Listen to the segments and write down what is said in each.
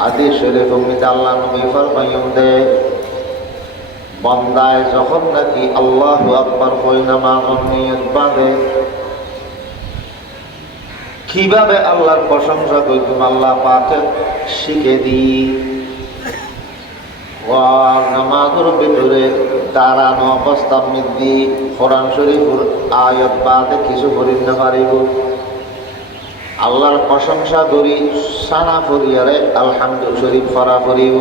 হাদিস শরীফ উম্মিতে আল্লাহ নবী ফরমাইন দে। বন্দায় যখন নাকি আল্লাহ আকবার কই নামাজ নিয়ত বাঁধে, কীভাবে আল্লাহর প্রশংসা করি তুমি আল্লাহ পাকে শিখে আর নামাজের ভিতরে দাঁড়ানো অবস্থা মৃদ্ধি কোরআন শরীফুর আয়ত বাদে কিছু করিন না পারিব। আল্লাহর প্রশংসা করি, সানা ফরিয়ারে আলহামদু শরীফ ফরা করিব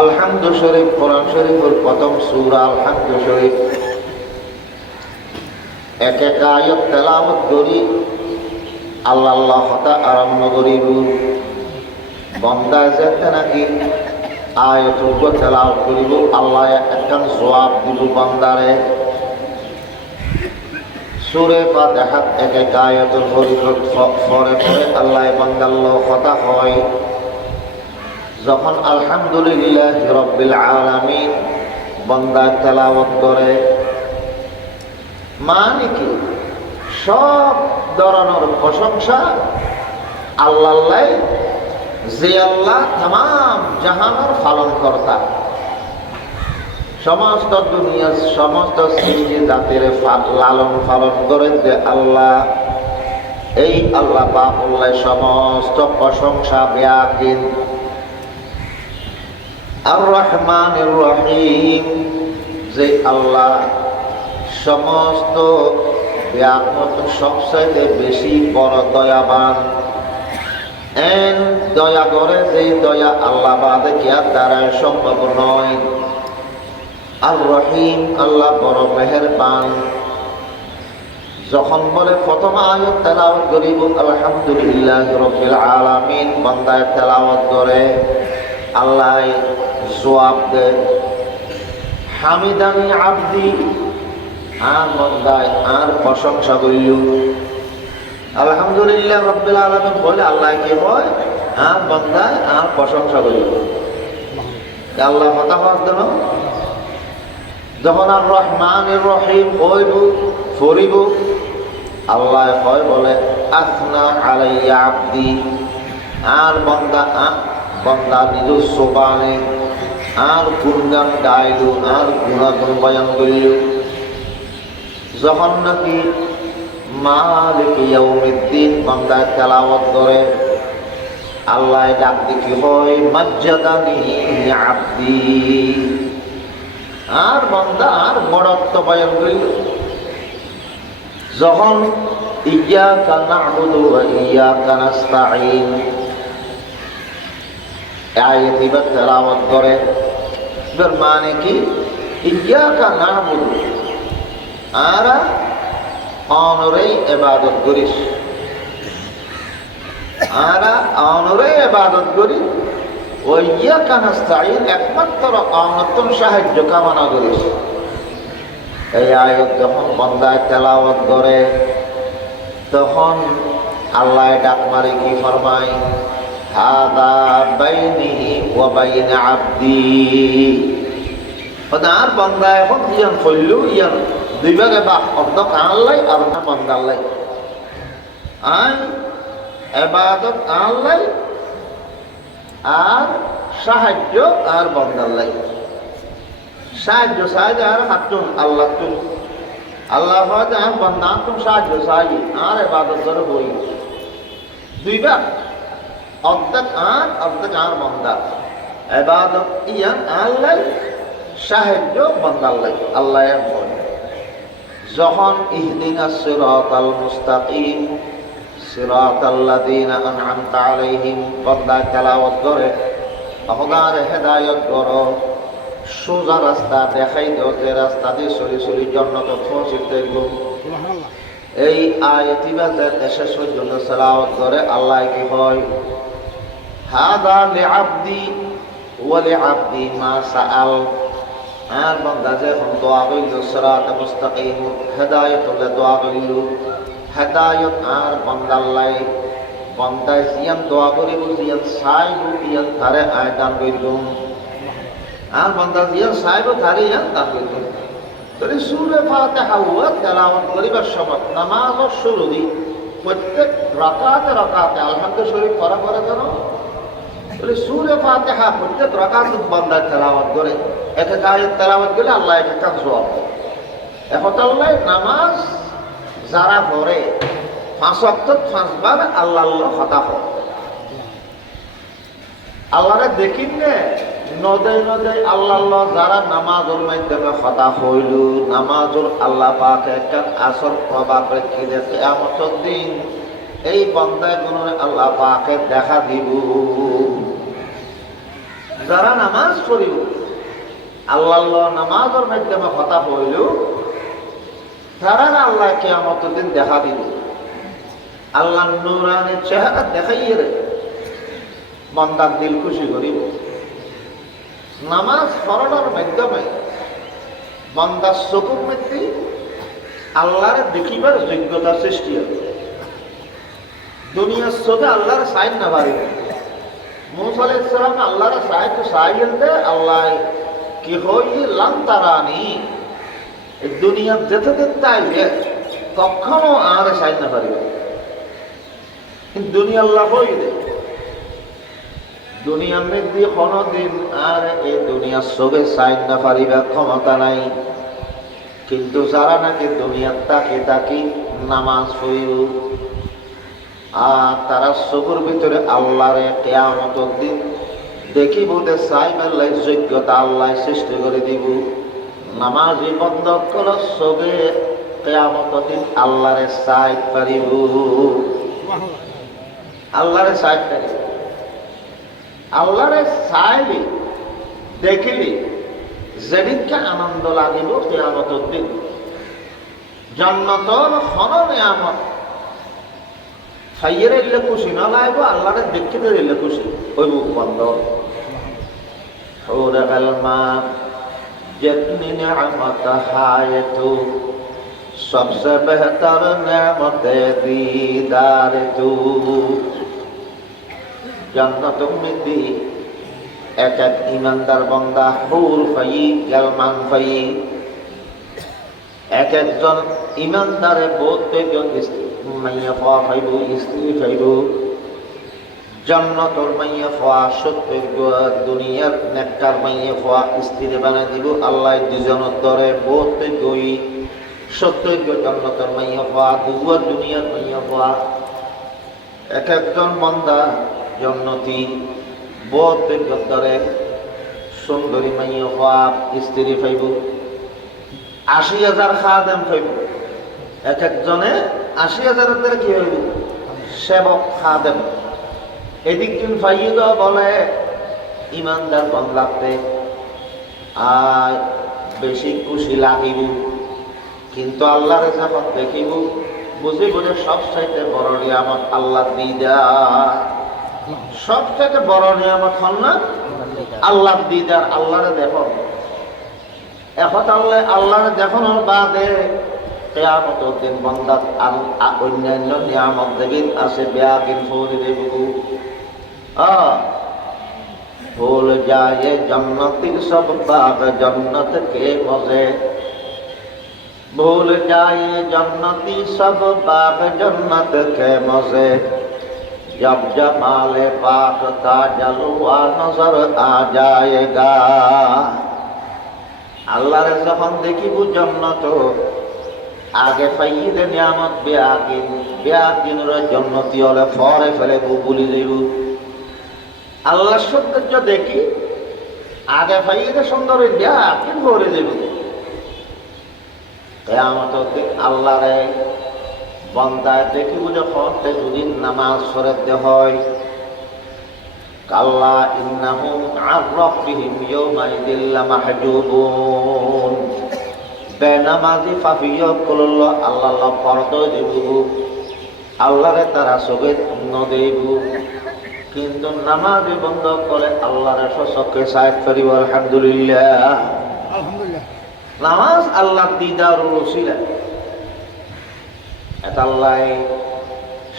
আলহামদু শরীফ, কোরআন শরীফের প্রথম সুরা আলহামদু শরীফ। এক এক আয়ত তেলামত করি, আল্লাহ আল্লাহ হতা আরম্ভ করিব। বন্দায় যেতে নাকি আয়তুল্য তেলাও করিব, আল্লাহ একখান জবাব দিব বন্দারে। সুরে পা দেখাত এক এক আয়তুল ফরিফত ফরে ফরে আল্লাহ বান্দাল্ল কথা হয়। যখন আলহামদুলিল্লাহ রব্বিল আলামিন বন্দায় তেলাওয়াত করে মানে কি? সব ধরনের প্রশংসা আল্লাহ যে আল্লাহ তাম জাহানের পালন কর্তা সমস্ত দুনিয়া সমস্ত সৃষ্টি জাতির লালন পালন করে যে আল্লাহ, এই আল্লাহ বাবুল্লাহ সমস্ত প্রশংসা ব্যাকিন আর রহমান রহিম, যে আল্লাহ সমস্ত ব্যাপক সবসাইতে বেশি বড় দয়াবান। এন দয়া করে যে দয়া আল্লাহ বাদে কি আর দ্বারায় সম্ভব নয়। আর রহিম আল্লাহ বড় মেহেরবান। যখন বলে, প্রথম আয়ত তেলাওয়াত করিব আলহামদুলিল্লাহ রব্বিল আলামিন। বান্দায় তেলাওয়াত করে, আল্লাহ জবাব দেয়, হামিদানি আব্দি। আর বন্দায় আর প্রশংসা করিল। আলহামদুলিল্লাহ রব্বিল আলামিন বলে, আল্লাহ কি হয়? আর বন্দায় আর প্রশংসা করিল। আল্লাহ কথা হওয়ার যখন আর রহমান রহিম কইব ফরিব, আল্লাহ হয় বলে, আসনা আলাইয়া আব্দি, আর বন্দা আ বন্দা নিজ সোবানে আর গুণগান গাইল, আর গুণাগুণ বয়ান করিল। যখন নাকি মালিক ইয়াউমিদ্দিন বান্দায় তেলাওয়াত করে, আল্লাহ ডাক দেখি, হয় মজ্জাদানি আব্দি। আর বান্দা আর বড়ত্ব বয়ান করিল। যখন ইয়াকা না'বুদু ওয়া ইয়াকা নাস্তাঈন, আয়াত এবার তেলাওয়াত করে। এবার মানে কি? ইয়াকা না'বুদু, আর অনরেই এবাদত করিস। আর অনরে এবাদত করি ওই ইয়াকা নাস্তাঈন একমাত্র কামনা করিস এই যখন বন্দায় তেলাওয়াত করে, তখন আল্লাহ ডাক মারে কি ফরমায়? হাদা বাইনিহি ওয়া বাইন আব্দি। আর বন্দা এখন ইয়ান ফললু ইয়ান দুই ভাগে বা অর্ধ আনলাই আর না বন্দাল্লাই আই, এবাদত আর সাহায্য আর বন্দাল্লাই সাহায্য সাহায্য আর হাতুন আল্লাহ তুন আল্লাহ আর বন্দা তুমি সাহায্য সাহায্য, আর এবাদত করে বই। দুইবার। অর্ধেক আর অর্ধেক আর বন্দা। এবাদত ইয়ান আল্লাহ, সাহায্য বন্দাল্লাই আল্লাহ বলে যখন ইহদিনা সিরাতাল মুস্তাকিম সিরাতাল্লাযীনা আন'আমতা আলাইহিম বন্দা তেলাওয়াত করে অহগার হেদায়েত করো। সোজা রাস্তা দেখাই দাও যে রাস্তা দিয়ে সরি সরি জন্নত পৌঁছে দেখব। এই আয়তিবাদে দেশে জন্য সালাওয়াত করে আল্লাহ কি হয়? হাদা লি আব্দি ওয়া লি আব্দি মা সাআল। আর বান্দা যখন দোয়া করিল সিরাত মুস্তাকিম হেদায়েত হলে দোয়া করিল হেদায়েত আর বান্দাল্লাই বান্দায় জিয়ান দোয়া করিব জিয়ান সাইব ইয়ান তারে আয়দান করিব আর বান্দা জিয়ান সাইব তারে ইয়ান দান করিব তাহলে সুরে ফাতিহা হুয়া তেলাওয়াত করিবার সময় নামাজের শুরু দি প্রত্যেক রাকাতে রাকাতে আলহামদুলিল্লাহ শরীফ পড়া পড়া কেন বলে সুরে প্রত্যেক রাকাত বান্দার তেলাওয়াত করে। এক এক আয়াত তেলাওয়াত করলে আল্লাহ এক একটা জবাব এখন আল্লাহ নামাজ যারা পড়ে অক্ট পাঁচবার আল্লাহ আল্লাহ হতা হয় দেখিন নে, নদে নদে আল্লাহ আল্লাহ যারা নামাজের মাধ্যমে হতা হইল নামাজের আল্লাহ পাক একটা আসর প্রভাব রেখে দিয়েছে এমন দিন এই বন্দায় গুণ আল্লাহ পাকে দেখা দিব। যারা নামাজ পড়িব আল্লাহ নামাজের মাধ্যমে হতা হইল তারা আল্লাহ কেমত দিন দেখা দিব। আল্লাহ নুরানের চেহারা দেখাইয়ে রে বন্দার দিল খুশি করিব। নামাজ পড়ানোর মাধ্যমে বন্দার চকুর মধ্যে আল্লাহরে দেখিবার যোগ্যতা সৃষ্টি হবে। দুনিয়ার চোখে আল্লাহর সাইন না পারিবে মুসা আলাইসালাম আল্লাহর সাইল দে, আল্লাহ কি হই লাম তারানি? এই দুনিয়ার যেতে তাইবে কখনো আর সাইন না পারিবে কিন্তু দুনিয়া আল্লাহ হই দে দুনিয়ার মধ্যে কোনদিন আর এই দুনিয়ার চোখে সাইন না পারিবে ক্ষমতা নাই। কিন্তু যারা নাকি দুনিয়ার তাকে তাকে নামাজ পড়িব আর তারা চকুর ভিতরে আল্লাহরে কেয়ামত দিন দেখিব দে চাই পেলাই যোগ্যতা আল্লাহ সৃষ্টি করে দিব। নামাজি বন্ধ কল সবে। কেয়ামত দিন আল্লাহরে সাইড পারিব আল্লাহরে সাইড পারিব আল্লাহরে সাইবি দেখিলি যেদিনকে আনন্দ লাগিব কেয়ামত দিন। জন্মতর হন নিয়ামত খাইয়ের এলে খুশি না লাগব আল্লাহরে দেখিতে এলে খুশি। ওই বন্ধ। ওরে গেল মা। जितनी नमत हाय तू, सबसे बेहतर नमत दीदार तू। जन्नत उम्मीदी এক এক ইমানদার বন্দা হুর ফাই গালমান ফাই এক একজন ইমানদারে বোধ মাইয়া পাওয়া ফাইব স্ত্রী ফাইব জান্নাতর মাইয়া ফোয়া, সত্যের দুনিয়ার নেককার মাইয়া ফোয়া স্ত্রী বানাই দিব, আল্লাহ দুজনের দরে বোধ গই সত্যের জান্নাতর মাইয়া ফোয়া দুয়ার দুনিয়ার মাইয়া ফোয়া। এক একজন বন্দা জন্নতি বোধ দরে, সুন্দরী মাইয়া ফোয়া, স্ত্রী ফাইব আশি হাজার খাদেম ফাইব এক একজনে আশি হাজারের দ্বারা কি হইব? সেবক খাদেম। এদিক দিন ফাইদ বলে। ইমানদার বাংলাতে আর বেশি খুশি লাগিব। কিন্তু আল্লাহর যখন দেখিব। বুঝি বলে সব চাইতে বড় নিয়ামত আল্লাহ দিদা সব থেকে বড় নিয়ামত হল না? আল্লাহ দিদার আল্লাহরে দেখো। এখন আল্লাহ আল্লাহরে দেখানোর বাদে। কেয়ামত দিন বন্দাত অন্যান্য নিয়ামত দেবিন আছে বেয়া কিন ফৌরি দেব भूल जाए जन्नती सब बाग जन्नत के मजे भूल जाए जन्नती सब बाग जन्नत के मजे जब जमाले पाक का जलवा नजर आ जाएगा আল্লাহরে যখন দেখিব জন্নত আগে ফাইদে নিয়ামত বেয়াকিন বেয়াকিনের জন্নতি হলে ফরে ফেলে বুলি দিব আল্লাহ সৌন্দর্য দেখি, আগে ফাইদে সুন্দর বেয়াকিন করে দেব। কেয়ামত আল্লাহরে বন্দায় তে যদি নামাজ হয়। কাল্লা ইন্নাহুম আর রব্বিহিম ইয়াউমাইদিল লামাহজুবুন। বেনামাজি ফাফিয় কলল আল্লাহ ফরদ দিব। আল্লাহরে তারা দেব। কিন্তু নামাজি বন্ধ করে আল্লাহরে সচকে সাহেব করিব আলহামদুলিল্লাহ। নামাজ আল্লাহ দিদার রসিলা এটা আল্লাহ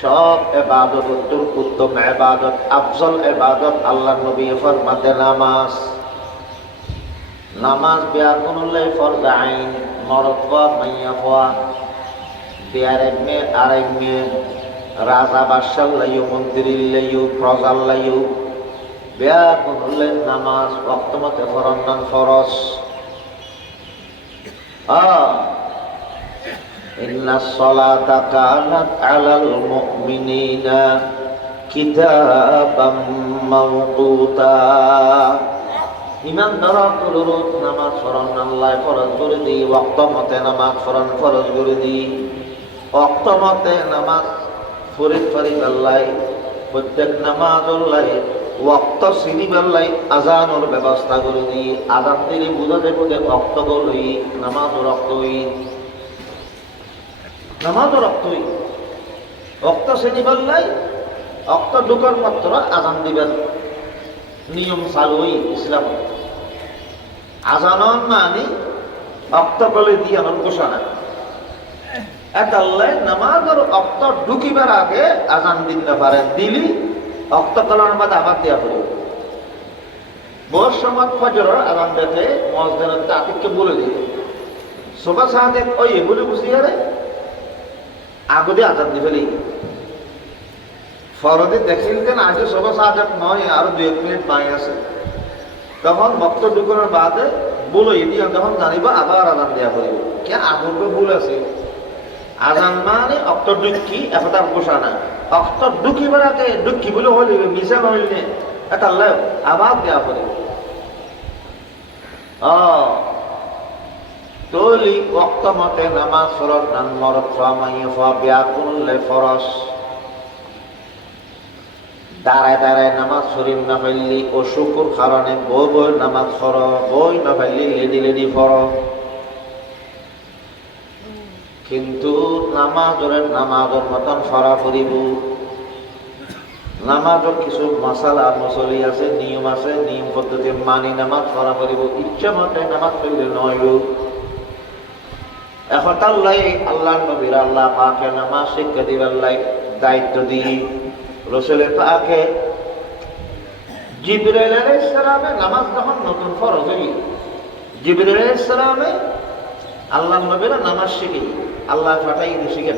সব এবাদত উত্তম এবাদত আফজল এবাদত আল্লাহ নবী ফরমাতে নামাজ। নামাজ বিয়া ব্যাকরণে ফরজ আইন, মরদ হওয়া মাইয়া হওয়া বিয়ার এমে আর এমে রাজা বাদশাহ লাইও মন্দিরের লাইও, প্রজার লাইও। ব্যাকরণে নামাজ বক্তমতে ফরন্নান ফরস ইন্না সলাতা কানাত আলাল মুমিনিনা কিতাবাম মাওকুতা। ইমান ধরা অনুরোধ, নামাজ ফরন আল্লাহ ফরজ করে দিই ওক্ত মতে নামাজ ফরন ফরজ করে দিই। ওক্ত মতে নামাজ ফরিদ ফরিদ আল্লাহ, প্রত্যেক নামাজ আল্লাহ ওক্ত সিরিব আল্লাহ, আজানোর ব্যবস্থা করে দিই। আজান দিলে বুঝা দেবো যে অক্ত গলই নামাজ রক্তই নামাজ রক্তই অক্ত শ্রেণি বললাই অক্ত ঢুকার মাত্র আজান দিবেন। নিয়ম চালুই ইসলাম। আজানন মানে অক্ত বলে দিয়ে আমার ঘোষণা একাল্লাই নামাজের অক্ত ঢুকিবার আগে আজান দিতে পারেন দিলি অক্ত কলার বাদে আবার দেওয়া হলো বহু সময় আজান দেখে মসজিদের তাতিককে বলে দিল। সোফা সাহায্যে ওই বলে বুঝিয়ে রে। আগতে আজান দি ফেলি ফরদে দেখিল কেন? আগে সবা সাহায্য নয়, আরও দু এক মিনিট বাই আছে। তখন ভক্ত ঢুকানোর বাদে বলো, এটি তখন জানিব আবার আজান দেওয়া করিব কে আগরবে ভুল আছে? আজান মানে অক্ত দুঃখী একতা পোষা না অক্ত দুঃখী বেড়াকে দুঃখী বলে হলিবে মিশা হইলে এটা লেও আবার দেওয়া করিব তলি ওক্ত মতে নামাজ ফরজ, নান মরদ ফামাইয়া ফা বিয়াকুল্লে ফরস দাঁড়ায় দাঁড়ায় নামাজ শরীফ না ফেললি ও শুকুর কারণে বই বই নামাজ ফর বই না ফেললি, লেডি লেডি ফর কিন্তু নামাজের নামাজের মতন ফরা ফুরিব। নামাজের কিছু মশালা মশলি আছে, নিয়ম আছে, নিয়ম পদ্ধতি মানি নামাজ ফরা ফুরিব। ইচ্ছা মতে নামাজ ফেললে নয় এখন আল্লাহ আল্লাহ নবীর আল্লাহ পাকে নামাজ শিক্ষা দিবার লাই দায়িত্ব দিই। রসুলের পাকে জিবরাইল নামাজ যখন নতুন ফরজ হই। আল্লাহ নবীরা নামাজ আল্লাহ ফাটাই শিখে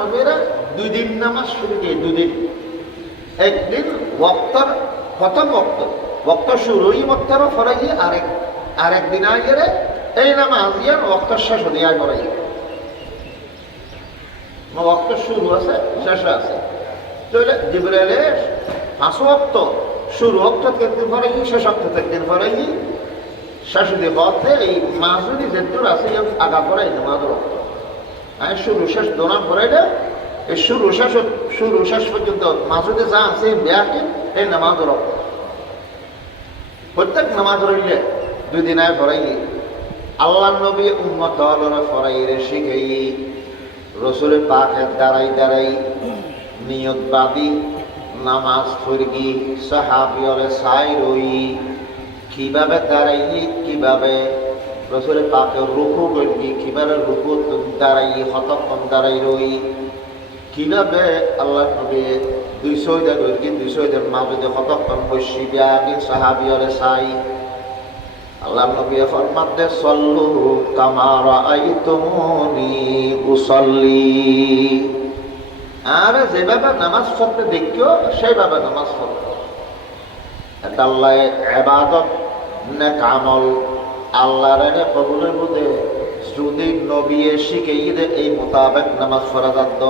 নবীরা দুই দিন নামাজ শুরু দিয়ে দুই দিন। একদিন ওয়াক্তর, প্রথম ওয়াক্ত। ওয়াক্ত শুরুই ওয়াক্তর ফরাই আরেক আরেক আগে এই নামাজ ইয়ার ওয়াক্ত শেষ আয় করাই। ওয়াক্ত শুরু আছে, শেষ আছে। তাহলে জিবরাইলে পাঁচ ওয়াক্ত শুরু ওয়াক্ত একদিন পরে শেষ পরে দিয়ে পথে এই মাঝুরি যেদূর আছে, এই আগা পড়াই নামাজ ওয়াক্ত হ্যাঁ শুরু শেষ পরে এই শুরু শেষ শুরু শেষ পর্যন্ত মাঝুরি যা আছে ব্যাকে এই নামাজ ওয়াক্ত প্রত্যেক নামাজ রইলে দুই দিন আয় ফরাই আল্লাহ নবী উম্মত ফরাই রে শিখাই। রসুলের পাখের দাঁড়াই দাঁড়াই নিয়তবাদী নামাজ ফুরগি সাহাবিয়রে সাই রই। কীভাবে দাঁড়াই কীভাবে? রসুলের পাকে রুকু করবি কীভাবে রুকু দাঁড়াই হতক্ষণ দাঁড়াই রই। কীভাবে আল্লাহ নবী দুইশো দা করবি দুইশো দের মাঝে হতক্ষণ বসিবি আগে সাহাবিয়রে সাই আল্লাহ নবী নামাজ পড়তে দেখিও সেইভাবে নামাজ পড়তে এটা আল্লাহ এই মোতাবেক নামাজ পড়া যাত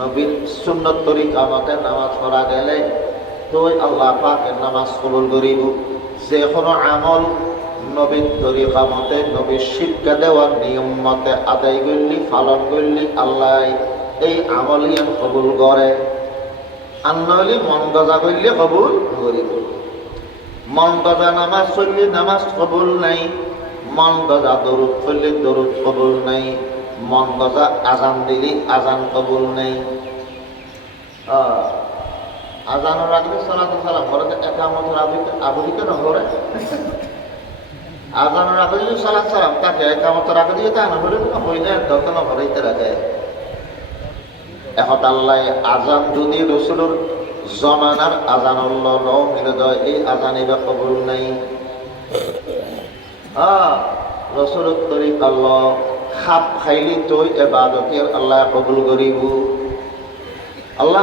নবীর সুন্নত তরিকা মতে নামাজ পড়া গেলে, তো আল্লাহ পাকের নামাজ কবুল করিব। যে কোনো আমল নবীর তরিকা মতে, নবীর শিক্ষা দেওয়ার নিয়ম মতে, আদায় করলি, পালন করলি, আল্লাহ এই আমলিয়ান কবুল করে। আর মন গজা করলে কবুল করিব মন গজা নামাজ চললে নামাজ কবুল নাই। মন গজা দরুদ করলে দরুদ কবুল নাই। মন গজা আজান দিলি আজান কবুল নাই। আজানোর আগে সালাম করে একামতের আগে আবুদিকে নহরে আজানোর যদি সালাম আগে দিয়ে তা নহরে হইলে দত নহরাইতে রাখে এখন আল্লাহ আজান যদি রসুলের জমানার আজান ন মিলে এই নাই। রসুলের তরিক আল্লাহ, খাপ খাইলি তৈ এবাদতের আল্লাহ কবুল করিব। আল্লাহ